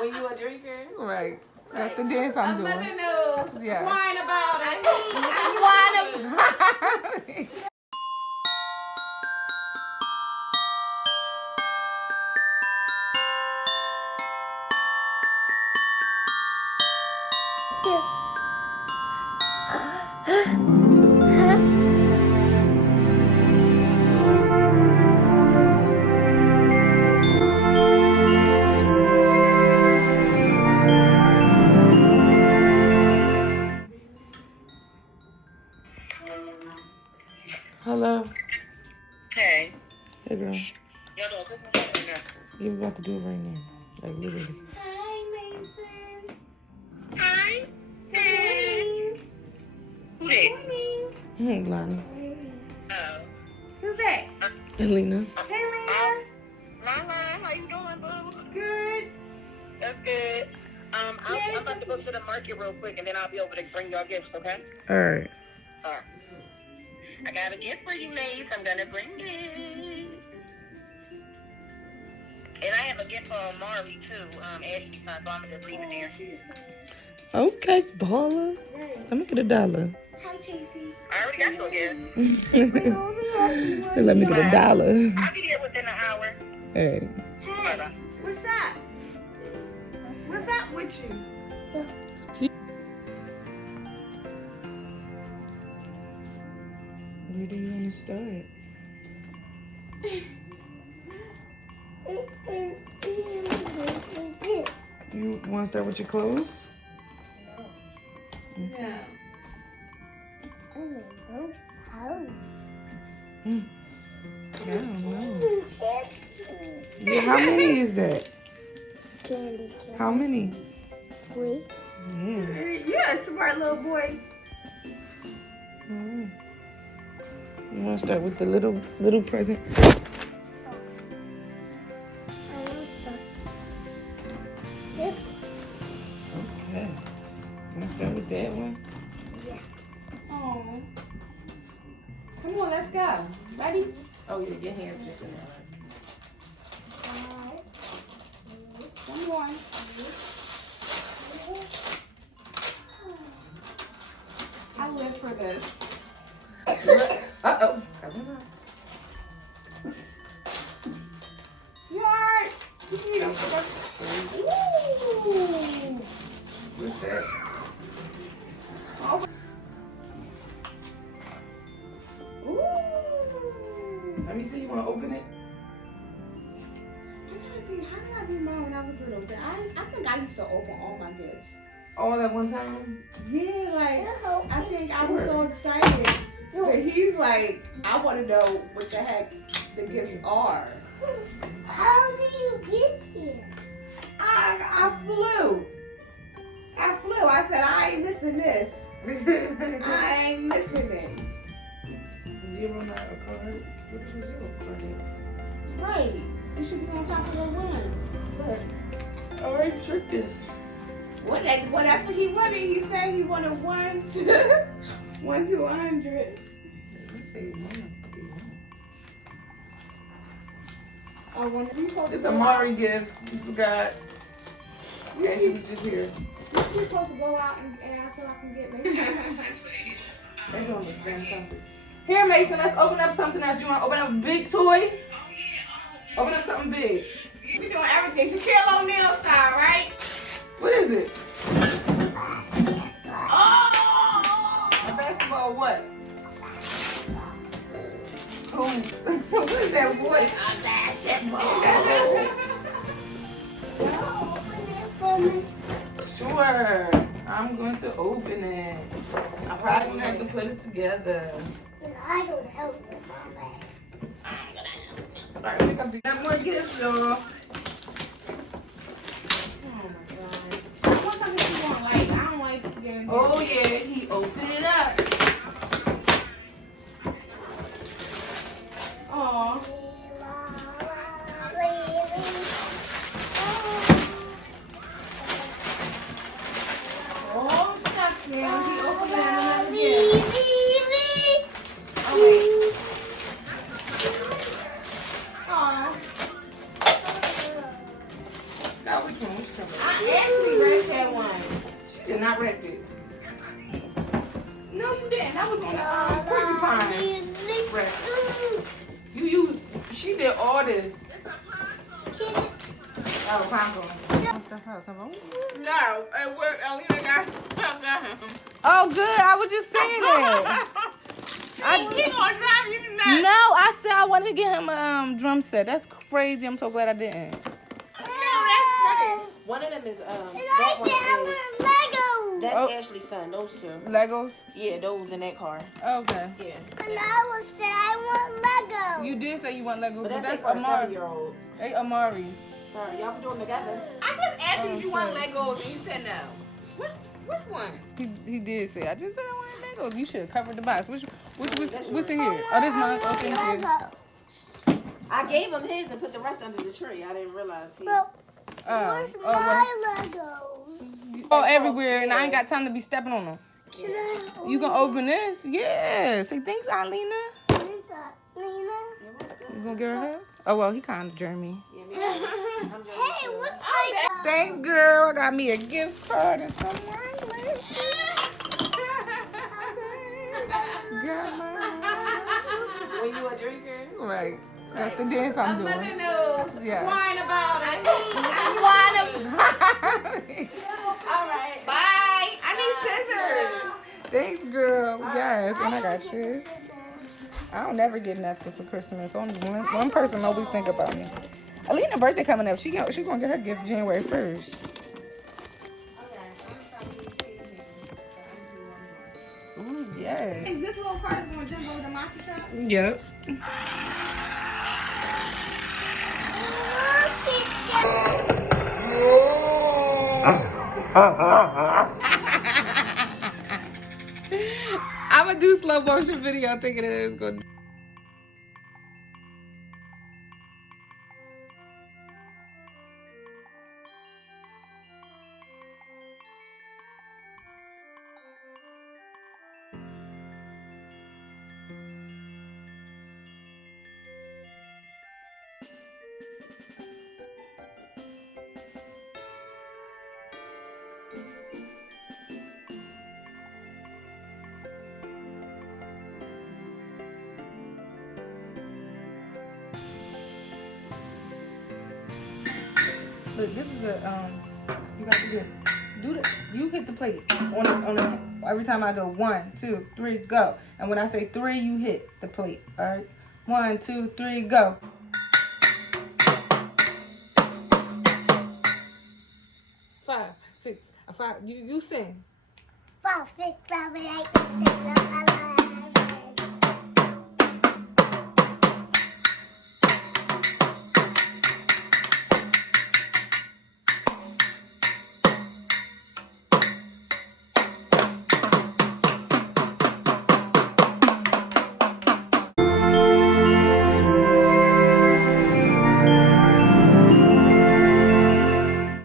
when you a drinker. Right. That's the dance I'm doing. Mother knows. Yeah. Whine about it. Whine. Hello. Hey. Hey, girl. Y'all don't take my phone right now. You're about to do it right now. Like, literally. Hi, Mason. Hi. Hey. Who that? Lonnie. Oh. Who's that? Lena. Hey, Leah. Mama, how you doing, boo? Good. That's good. I'm about to go to the market real quick, and then I'll be able to bring y'all gifts, okay? All right. All right. I got a gift for you, Mace. I'm gonna bring it. And I have a gift for Amari, too. Ashley's son, so I'm gonna just leave it there. Okay, baller. Let me get $1. Hi, Tracy. I already got your gift. So let me get $1. I'll be here within an hour. Hey. Hey, Bye-bye. what's up? What's up with you? Where do you want to start? You want to start with your clothes? No. I don't know. Yeah, how many is that? Candy. How many? 3. Yeah. You're a smart little boy. Alright. You want to start with the little present? Okay. Can I start with that one? Oh. Come on, let's go. Ready? Oh, yeah, your hand's just in there. Come on. I live for this. Uh-oh. You alright? Ooh. What's that? Oh. Ooh. Let me see. You want to open it? I'm trying to think, how did I do mine when I was little? I think I used to open all my gifts. All at one time? Yeah, like, I think I was so excited. But he's like, I want to know what the heck the gifts are. How did you get here? I flew. I said, I ain't missing this. I ain't missing it. 0 not a card. What is 0 card? Right. You should be on top of the 1. Look. All right, trick this. Well, that's what he wanted. He said he wanted 1 to 1 to 100. I want to. It's a Mari gift. You forgot. Yeah, she was just here. You're supposed to go out and ask so I can get Mason. They're doing this damn something. Here, Mason, let's open up something else. You want to open up a big toy? Open up something big. We're doing everything. Shaquille O'Neal style, right? What is it? Oh! A basketball what? Who is that voice? A basketball. Open it for me. Sure. I'm going to open it. I'm probably going to have to put it together. And I don't help with my bag. All right, pick up the got more gifts, y'all. Oh my god. I want something you don't like. I don't like getting Oh yeah, he opened it up. Aw. Oh, shucks, man. He opened it up. Oh, wait. Aw. Now which one? Which color? I actually read that one. She did not read it. No, you didn't. That was on the porcupine. You, she did all this. Oh, Pongo. No, Alina got him. Oh, good. I was just saying that. He gonna drive you nuts. No, I said I wanted to get him a drum set. That's crazy. I'm so glad I didn't. No, that's funny. One of them is I said Legos. that's Ashley's son. Those two. Legos? Yeah, those in that car. Okay. Yeah. And I said I want Legos. You did say you want Legos, But that's, that's like for a Amari. 7-year-old. They Amari's. Sorry, y'all can do them together. I just asked you if you want sorry. Legos and you said no. Which one? He did say. I just said I wanted Legos. You should have covered the box. What's in here? Oh, this mine. Oh, thank you. Legos. I gave him his and put the rest under the tree. I didn't realize he. Well, Oh, where's well. my Legos? Oh, everywhere, and I ain't got time to be stepping on them. Can I You gonna open this? Yeah. Say thanks, Alina. open that, Lena? You gonna give her a hug? Oh, well, he kind of Jeremy. Yeah, me too. I'm just Hey, what's my Thanks, girl. I got me a gift card and some wine. Girl, when you a drinker? right. That's the dance I'm doing. Mother knows. Yeah. Whine about it. All right. Bye. I need scissors. Thanks, girl. Yes, and I got get this. the scissors. I don't never get nothing for Christmas. Only one person always think about me. Alina's birthday coming up. She gonna get her gift January 1st. Ooh, yeah. Is this little car going to jump over the monster truck? Yep. I'm gonna do slow motion video thinking that it was gonna. Look, this is a you got to do this. Do the you hit the plate on the every time I go 1, 2, 3, go. And when I say 3, you hit the plate. All right, 1, 2, 3, go. 5, 6, 5. You sing. 5, 6, 7, 8, 9, 10, 11, 12.